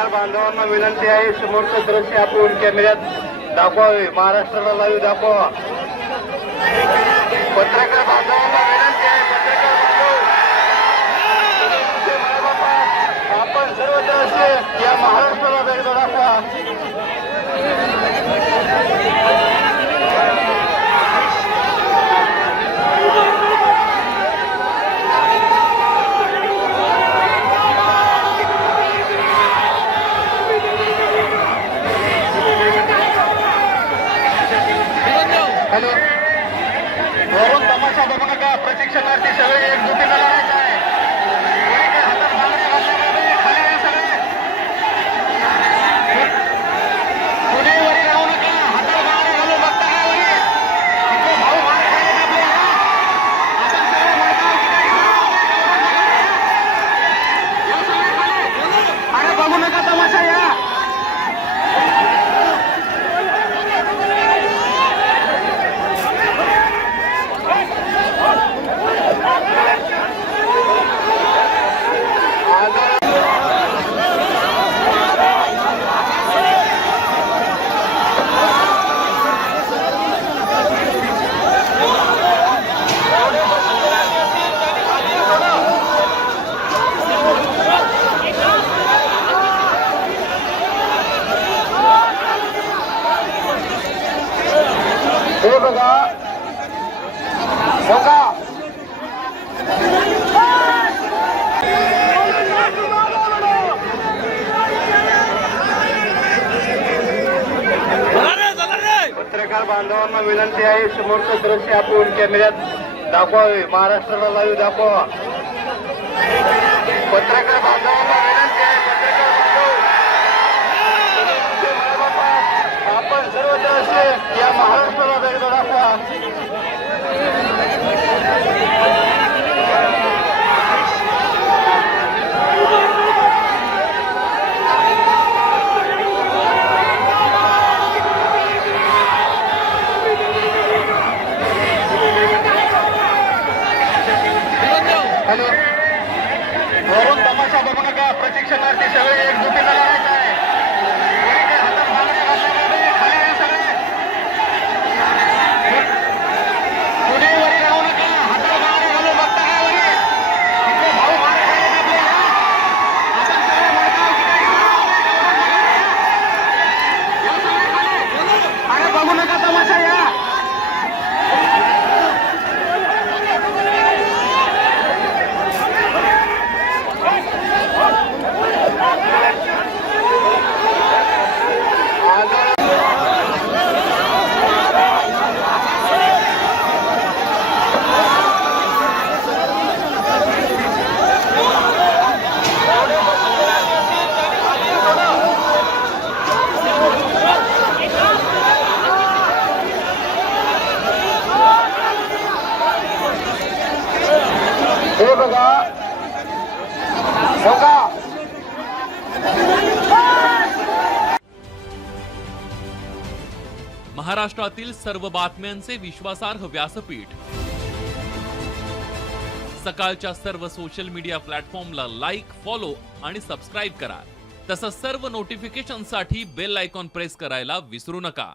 पत्रकार बांधवांना विनंती आहे, समोरचं दृश्य आपण कॅमेऱ्यात दाखवावे, महाराष्ट्राला लाईव्ह दाखवा. पत्रकार बांधवांना विनंती आहे, पत्रकार बांधव आपण सर्व दृश्य या महाराष्ट्राला एकदा दाखवा. हॅलो, वरून तमाशा बघू नका, प्रशिक्षणार्थी सगळे एकजुटीला लढायचं आहे. कोणी काय हातात बांगड्या घातल्या नाही, खाली या सगळे. कुणी वरी राहू नका, हातात बांगड्या घालून बघता काय वरी. इथे भाऊ मार खायला आपले या. आपण सगळे मैदान ठिकाणी या सगळे खाली. अरे बघू नका तमाशा या. हे बघा बघा पत्रकार बांधवांना विनंती आहे, समोरचं दृश्य आपण कॅमेऱ्यात दाखवावे, महाराष्ट्राला लाईव्ह दाखवा. पत्रकार बांधवांना विनंती आहे, पत्रकार बांधव आपण सर्व दृश्य या महाराष्ट्राला एकदा दाखवा. हॅलो, वरून तमाशा बघू नका, प्रशिक्षणार्थी सगळे एकजुटीला लढायचं आहे. कोणी काय हातात बांगड्या घातल्या नाही, खाली या सगळे. कुणी वरी राहू नका, हातात बांगड्या घालून बघता काय वरी. इथे भाऊ मार खायला आपले या. आपण सगळे मैदान ठिकाणी या सगळे खाली. अरे बघू नका तमाशा या. हे बघा बघा महाराष्ट्रातील सर्व बातम्यांचे विश्वासार्ह व्यासपीठ. सकाळच्या सर्व सोशल मीडिया प्लॅटफॉर्मला लाईक, फॉलो आणि सबस्क्राईब करा. तसंच सर्व नोटिफिकेशनसाठी बेल आयकॉन प्रेस करायला विसरू नका.